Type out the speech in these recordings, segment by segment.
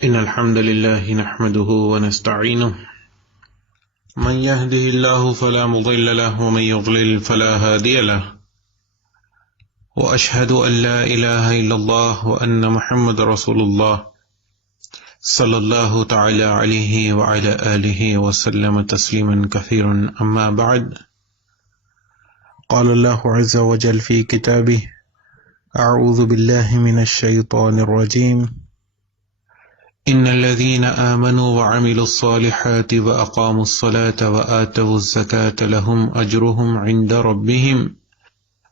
إن الحمد لله نحمده ونستعينه من يهده الله فلا مضل له ومن يضلل فلا هادي له وأشهد أن لا إله إلا الله وأن محمد رسول الله صلى الله تعالى عليه وعلى آله وسلم تسليما كثيرا أما بعد قال الله عز وجل في كتابه أعوذ بالله من الشيطان الرجيم إن الذين آمنوا وعملوا الصالحات وأقاموا الصلاة وآتوا الزكاة لهم أجرهم عند ربهم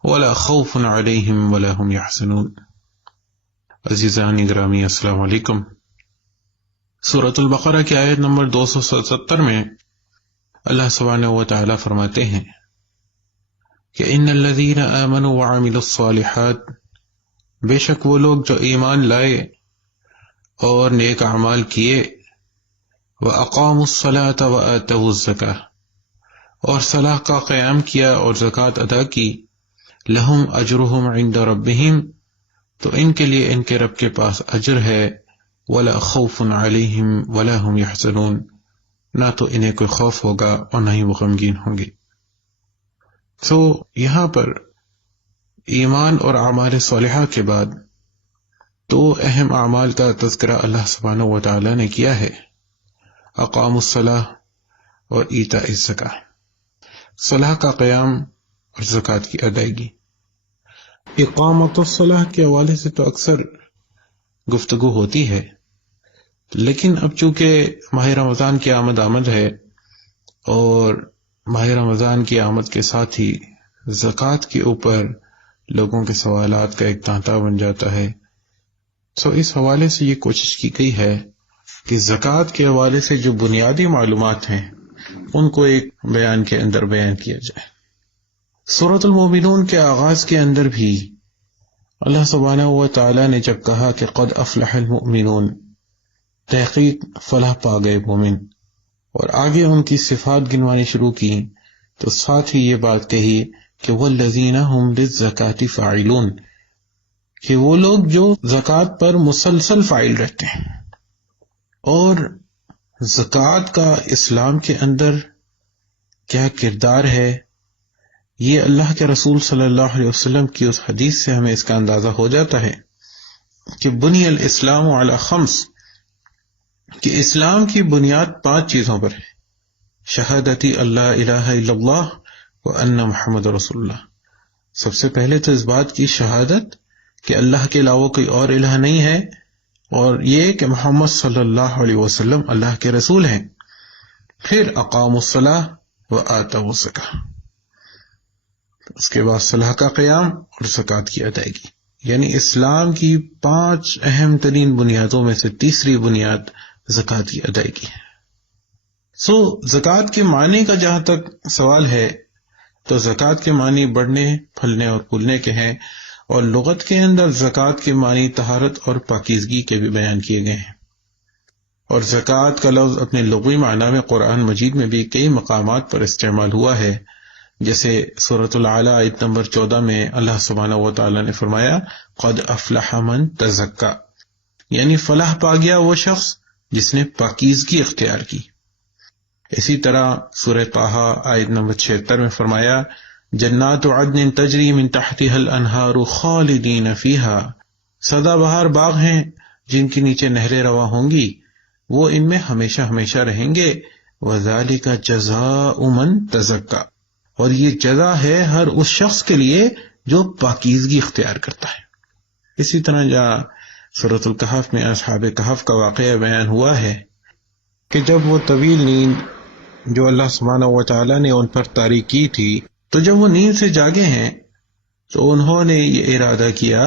ولا خوف عليهم ولا هم يحزنون۔ عزیزان گرامی السلام علیکم۔ سورۃ البقرہ کی آیت نمبر 277 میں اللہ سبحانہ و تعالی فرماتے ہیں کہ ان الذین آمنوا وعملوا الصالحات، بے شک وہ لوگ جو ایمان لائے اور نیک اعمال کیے، وَأَقَامُوا الصَّلَاةَ وَآتَوُا الزَّكَاةَ، اور صلاح کا قیام کیا اور زکوٰۃ ادا کی، لہم اجرہم عند ربہم، تو ان کے لیے ان کے رب کے پاس اجر ہے، ولا خوف علیہم ولا ہم یحزنون، نہ تو انہیں کوئی خوف ہوگا اور نہ ہی وہ غمگین ہوں گے۔ تو یہاں پر ایمان اور اعمال صالحہ کے بعد دو اہم اعمال کا تذکرہ اللہ سبحانہ و تعالی نے کیا ہے، اقام الصلاح اور ایتاء الزکاۃ، صلاح کا قیام اور زکوٰۃ کی ادائیگی۔ اقامت الصلاح کے حوالے سے تو اکثر گفتگو ہوتی ہے، لیکن اب چونکہ ماہ رمضان کی آمد ہے اور ماہ رمضان کی آمد کے ساتھ ہی زکوٰۃ کے اوپر لوگوں کے سوالات کا ایک تانتا بن جاتا ہے، تو اس حوالے سے یہ کوشش کی گئی ہے کہ زکوٰۃ کے حوالے سے جو بنیادی معلومات ہیں ان کو ایک بیان کے اندر بیان کیا جائے۔ سورۃ المومنون کے آغاز کے اندر بھی اللہ سبحانہ و تعالی نے جب کہا کہ قد افلح المؤمنون، تحقیق فلاح پا گئے مومن، اور آگے ان کی صفات گنوانی شروع کی، تو ساتھ ہی یہ بات کہی کہ والذین هم للزکاۃ فاعلون، کہ وہ لوگ جو زکوٰۃ پر مسلسل فاعل رہتے ہیں۔ اور زکوٰۃ کا اسلام کے اندر کیا کردار ہے، یہ اللہ کے رسول صلی اللہ علیہ وسلم کی اس حدیث سے ہمیں اس کا اندازہ ہو جاتا ہے کہ بنی الاسلام علی خمس، کہ اسلام کی بنیاد 5 چیزوں پر ہے، شہادتی اللہ الہ الا اللہ وان محمد رسول اللہ۔ سب سے پہلے تو اس بات کی شہادت کہ اللہ کے علاوہ کوئی اور الہ نہیں ہے، اور یہ کہ محمد صلی اللہ علیہ وسلم اللہ کے رسول ہیں۔ پھر اقاموا الصلاۃ وآتوا الزکاۃ، اس کے بعد صلاح کا قیام اور زکوٰۃ کی ادائیگی، یعنی اسلام کی 5 اہم ترین بنیادوں میں سے تیسری بنیاد زکوٰۃ کی ادائیگی ہے۔ زکوٰۃ کے معنی کا جہاں تک سوال ہے تو زکوٰۃ کے معنی بڑھنے، پھلنے اور پھولنے کے ہیں، اور لغت کے اندر زکوٰۃ کے معنی طہارت اور پاکیزگی کے بھی بیان کیے گئے ہیں، اور زکوٰۃ کا لفظ اپنے لغوی معنی میں قرآن مجید میں بھی کئی مقامات پر استعمال ہوا ہے، جیسے سورۃ الاعلیٰ آیت نمبر 14 میں اللہ سبحانہ و تعالی نے فرمایا قد افلح من تزکا، یعنی فلاح پا گیا وہ شخص جس نے پاکیزگی اختیار کی۔ اسی طرح سورہ طٰہٰ آیت نمبر 76 میں فرمایا جنات عدن تجری من تحتها الانہار خالدین فیہا، سدا بہار باغ ہیں جن کے نیچے نہریں رواں ہوں گی، وہ ان میں ہمیشہ ہمیشہ رہیں گے، وذالک جزاء من تزکا، اور یہ جزا ہے ہر اس شخص کے لیے جو پاکیزگی اختیار کرتا ہے۔ اسی طرح جہاں سورۃ الکہف میں اصحاب کہف کا واقعہ بیان ہوا ہے کہ جب وہ طویل نیند جو اللہ سبحانہ و تعالی نے ان پر طاری کی تھی، تو جب وہ نیند سے جاگے ہیں تو انہوں نے یہ ارادہ کیا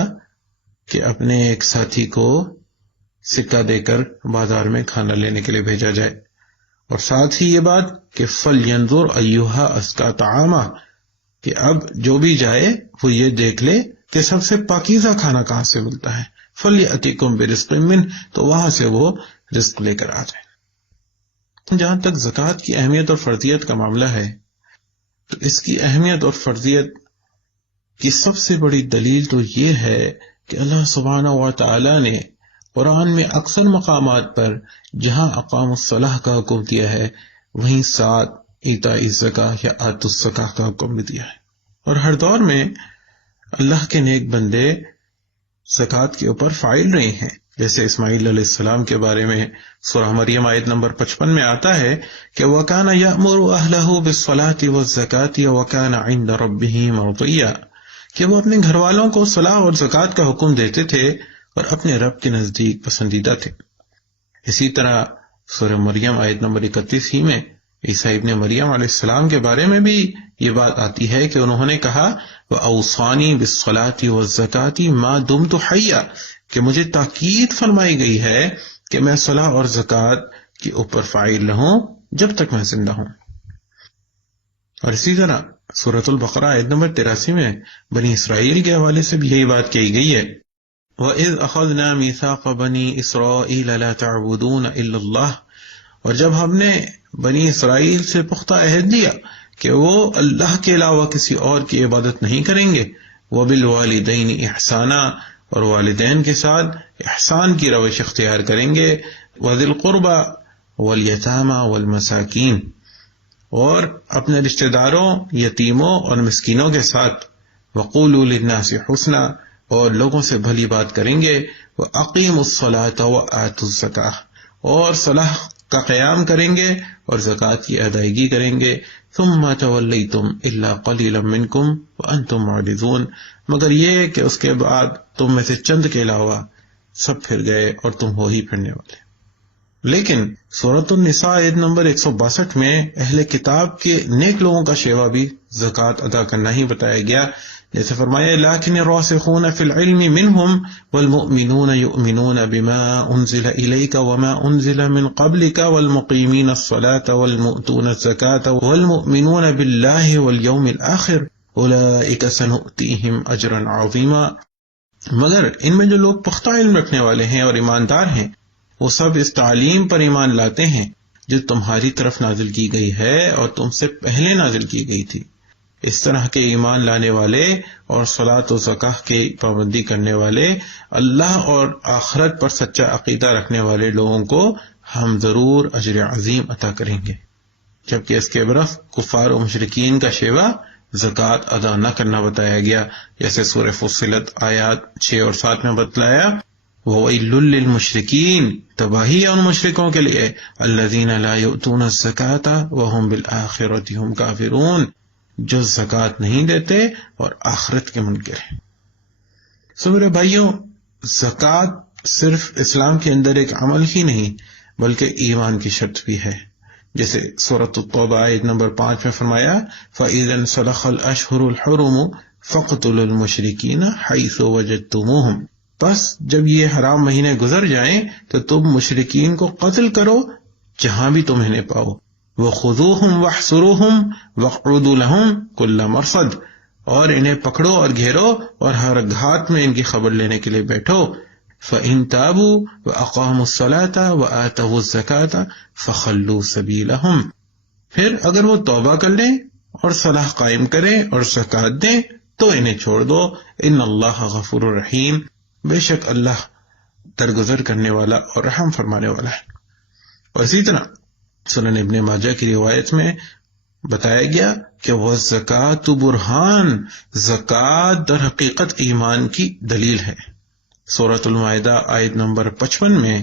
کہ اپنے ایک ساتھی کو سکہ دے کر بازار میں کھانا لینے کے لیے بھیجا جائے، اور ساتھ ہی یہ بات کہ فَلْيَنْظُرْ أَيُّهَا أَزْكَىٰ طَعَامًا، کہ اب جو بھی جائے وہ یہ دیکھ لے کہ سب سے پاکیزہ کھانا کہاں سے ملتا ہے، فَلْيَأْتِكُمْ بِرِزْقٍ مِّنْهُ، تو وہاں سے وہ رزق لے کر آ جائے۔ جہاں تک زکوٰۃ کی اہمیت اور فرضیت کا معاملہ ہے تو اس کی اہمیت اور فرضیت کی سب سے بڑی دلیل تو یہ ہے کہ اللہ سبحانہ و تعالی نے قرآن میں اکثر مقامات پر جہاں اقام الصلاح کا حکم دیا ہے وہیں ساتھ ایتاء الزکاۃ یا آت الزکاۃ کا حکم بھی دیا ہے. اور ہر دور میں اللہ کے نیک بندے زکوٰۃ کے اوپر فائل رہے ہیں. جیسے اسماعیل علیہ السلام کے بارے میں سورہ مریم آیت نمبر 55 میں آتا ہے کہ وَكَانَ يَأْمُرُ أَهْلَهُ بِالصَّلَاةِ وَالزَّكَاةِ وَكَانَ عِندَ رَبِّهِ مَرْضِيًّا، کہ وہ اپنے گھر والوں کو صلاح اور زکوٰۃ کا حکم دیتے تھے اور اپنے رب کے نزدیک پسندیدہ تھے. اسی طرح سورہ مریم آیت نمبر 31 ہی میں عیسیٰ ابن مریم علیہ السلام کے بارے میں بھی یہ بات آتی ہے کہ انہوں نے کہا وَأَوْصَانِي بِالصَّلَاةِ وَالزَّكَاةِ مَا دُمْتُ حَيًّا، کہ مجھے تاکید فرمائی گئی ہے کہ میں صلاح اور زکوٰۃ کے اوپر فاعل رہوں جب تک میں زندہ ہوں. اور اسی طرح سورۃ البقرہ آیت نمبر 83 میں بنی اسرائیل کے حوالے سے بھی یہی بات کہی گئی ہے. وَإِذْ أَخَذْنَا مِيثَاقَ بَنِي إِسْرَائِيلَ لَا تَعْبُدُونَ إِلَّا اللَّهَ، اور جب ہم نے بنی اسرائیل سے پختہ عہد لیا کہ وہ اللہ کے علاوہ کسی اور کی عبادت نہیں کریں گے. وَبِالْوَالِدَيْنِ إِحْسَانًا، اور والدین کے ساتھ احسان کی روش اختیار کریں گے. وَذِي الْقُرْبَى وَالْيَتَامَى وَالْمَسَاكِينِ، اور اپنے رشتہ داروں، یتیموں اور مسکینوں کے ساتھ. وَقُولُوا لِلنَّاسِ حُسْنًا، اور لوگوں سے بھلی بات کریں گے. وَأَقِيمُوا الصَّلَاةَ وَآتُوا الزَّكَاةَ، اور صلاح کا قیام کریں گے اور زکوٰۃ کی ادائیگی کریں گے. ثُمَّ تَوَلَّيْتُمْ إِلَّا قَلِيلًا مِّنكُمْ وَأَنتُمْ مُعْرِضُونَ، مگر یہ کہ اس کے بعد تم میں سے چند کے علاوہ سب پھر گئے اور تم ہو ہی پھرنے والے. لیکن سورۃ النساء آیت نمبر 162 میں اہل کتاب کے نیک لوگوں کا شیوہ بھی زکوٰۃ ادا کرنا ہی بتایا گیا. جیسے فرمایا لَٰكِنِ الرَّاسِخُونَ فِي الْعِلْمِ مِنْهُمْ وَالْمُؤْمِنُونَ يُؤْمِنُونَ بِمَا أُنزِلَ إِلَيْكَ وَمَا أُنزِلَ مِنْ قَبْلِكَ وَالْمُقِيمِينَ الصَّلَاةَ وَالْمُؤْتُونَ الزَّكَاةَ وَالْمُؤْمِنُونَ بِاللَّهِ وَالْيَوْمِ الْآخِرِ أُولَٰئِكَ سَنُؤْتِيهِمْ أَجْرًا عَظِيمًا، مگر ان میں جو لوگ پختہ علم رکھنے والے ہیں اور ایماندار ہیں وہ سب اس تعلیم پر ایمان لاتے ہیں جو تمہاری طرف نازل کی گئی ہے اور تم سے پہلے نازل کی گئی تھی. اس طرح کے ایمان لانے والے اور صلاۃ و زکوٰۃ کی پابندی کرنے والے، اللہ اور آخرت پر سچا عقیدہ رکھنے والے لوگوں کو ہم ضرور اجر عظیم عطا کریں گے. جبکہ اس کے برعکس کفار و مشرکین کا شیوہ زکوٰۃ ادا نہ کرنا بتایا گیا، جیسے سورہ فصلت آیات 6 اور 7 میں بتلایا وَوَيْلٌ لِّلْمُشْرِكِينَ، تباہی ہے ان مشرکوں کے لیے الَّذِينَ لَا يُؤْتُونَ الزَّكَاةَ وَهُمْ بِالْآخِرَةِ هُمْ كَافِرُونَ، جو زکوٰۃ نہیں دیتے اور آخرت کے منکر ہیں. سو میرے بھائیوں، زکوٰۃ صرف اسلام کے اندر ایک عمل ہی نہیں بلکہ ایمان کی شرط بھی ہے. جیسے سورۃ التوبہ آیت نمبر 5 میں فرمایا فَإِذَا انسَلَخَ الْأَشْهُرُ الْحُرُمُ فَاقْتُلُوا الْمُشْرِكِينَ حَيْثُ وَجَدتُّمُوهُمْ، بس جب یہ حرام مہینے گزر جائیں تو تم مشرکین کو قتل کرو جہاں بھی تم انہیں پاؤ. وَخُذُوهُمْ وَاحْصُرُوهُمْ وَاقْعُدُوا لَهُمْ كُلَّ مَرْصَدٍ، اور انہیں پکڑو اور گھیرو اور ہر گھات میں ان کی خبر لینے کے لیے بیٹھو. فَإِن تَابُوا وَأَقَامُوا الصَّلَاةَ وَآتَوُا الزَّكَاةَ فَخَلُّوا سَبِيلَهُمْ، پھر اگر وہ توبہ کر لیں اور صلاح قائم کریں اور زکوٰۃ دیں تو انہیں چھوڑ دو. ان اللہ غفور الرحیم، بے شک اللہ درگزر کرنے والا اور رحم فرمانے والا ہے. اور اسی طرح سنن ابن ماجہ کی روایت میں بتایا گیا کہ وہ زکوٰۃ برہان، زکوٰۃ در حقیقت ایمان کی دلیل ہے. سورۃ المائدہ آیت نمبر 55 میں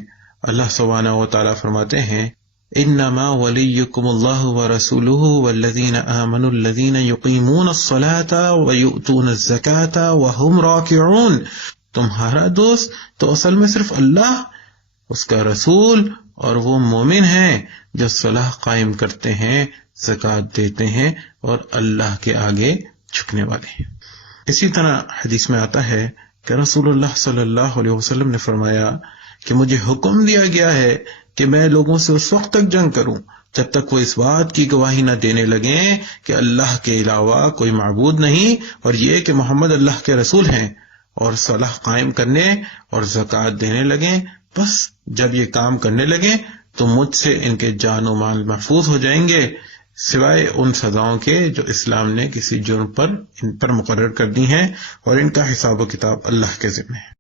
اللہ سبحانہ و تعالیٰ فرماتے ہیں انما ولیکم اللہ ورسولہ والذین آمنوا الذین یقیمون الصلاة ویؤتون الزکاة وہم راکعون، تمہارا دوست تو اصل میں صرف اللہ، اس کا رسول اور وہ مومن ہیں جو صلاح قائم کرتے ہیں، زکوٰۃ دیتے ہیں اور اللہ کے آگے جھکنے والے ہیں. اسی طرح حدیث میں آتا ہے کہ رسول اللہ صلی اللہ علیہ وسلم نے فرمایا کہ مجھے حکم دیا گیا ہے کہ میں لوگوں سے اس وقت تک جنگ کروں جب تک وہ اس بات کی گواہی نہ دینے لگیں کہ اللہ کے علاوہ کوئی معبود نہیں اور یہ کہ محمد اللہ کے رسول ہیں، اور صلاح قائم کرنے اور زکوٰۃ دینے لگیں. بس جب یہ کام کرنے لگیں تو مجھ سے ان کے جان و مال محفوظ ہو جائیں گے، سوائے ان سزاؤں کے جو اسلام نے کسی جرم پر ان پر مقرر کر دی ہیں، اور ان کا حساب و کتاب اللہ کے ذمہ ہے.